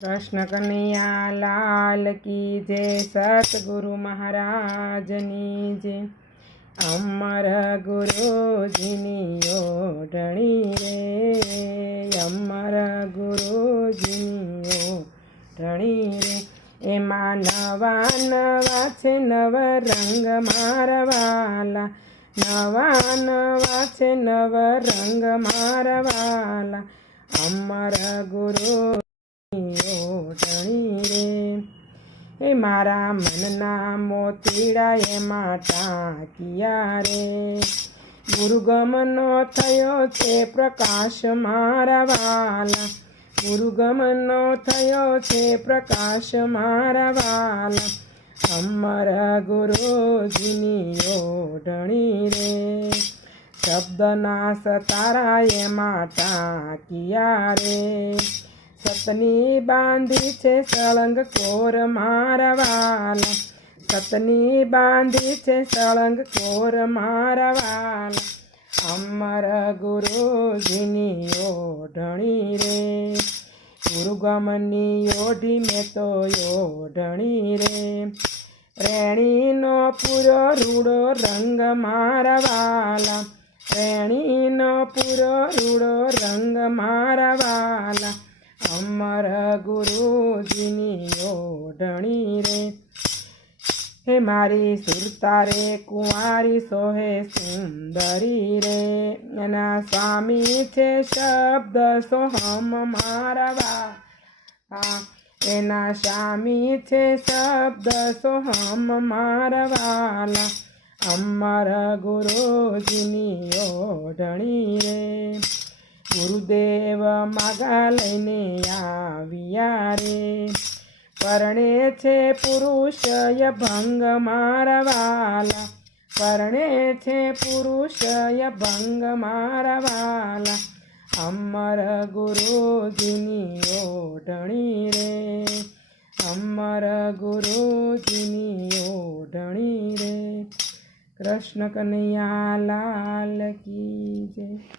कृष्ण कन्हैया लाल की जय। सतगुरु महाराजनी जय। अमर गुरुजीनी ओढणी रे, अमर गुरुजीनी ओढणी रे। एमा नवा नवा छे नव रंग मारवाला, नवा नवा छे नव रंग मारवाला। अमर गुरु ओढणी रे, ए मारा मनना मोतीड़ा एमां टांकिया रे। गुरुगमनो थयो छे प्रकाश मारा वाला, गुरुगमनो थयो छे प्रकाश मारा वाला। अमर गुरुजीनी ओढणी रे, शब्दना सतारा एमां टांकिया रे। सतनी बांधी छे सळंग कोर मारवाला, सतनी बांधी छे सळंग कोर मारवाला। अमर गुरुजीनी ओढणी रे, गुरुगमनी ओढी में तो ओढणी रे। रेणीनो पूरो रूड़ो रंग मारवाला, रेणीनो पूरो रूड़ो रंग मारवाला। अमर गुरुजीनी ओढणी रे, हे मारी सुरता रे कुंवारी सोहे सुंदरी रे। एना स्वामी छे शब्द सोहम मारवाला, एना स्वामी छे शब्द सोहम मारवाला। अमर गुरुजीनी ओढणी रे, गुरुदेव मागा लईने आविया रे। परणे छे पुरुषय भंग मारवाला, परणे छे पुरुषय भंग मारवाला। अमर गुरुजीनी ओढणी रे, अमर गुरुजीनी ओढणी रे। कृष्ण कन्हैया लाल की जय।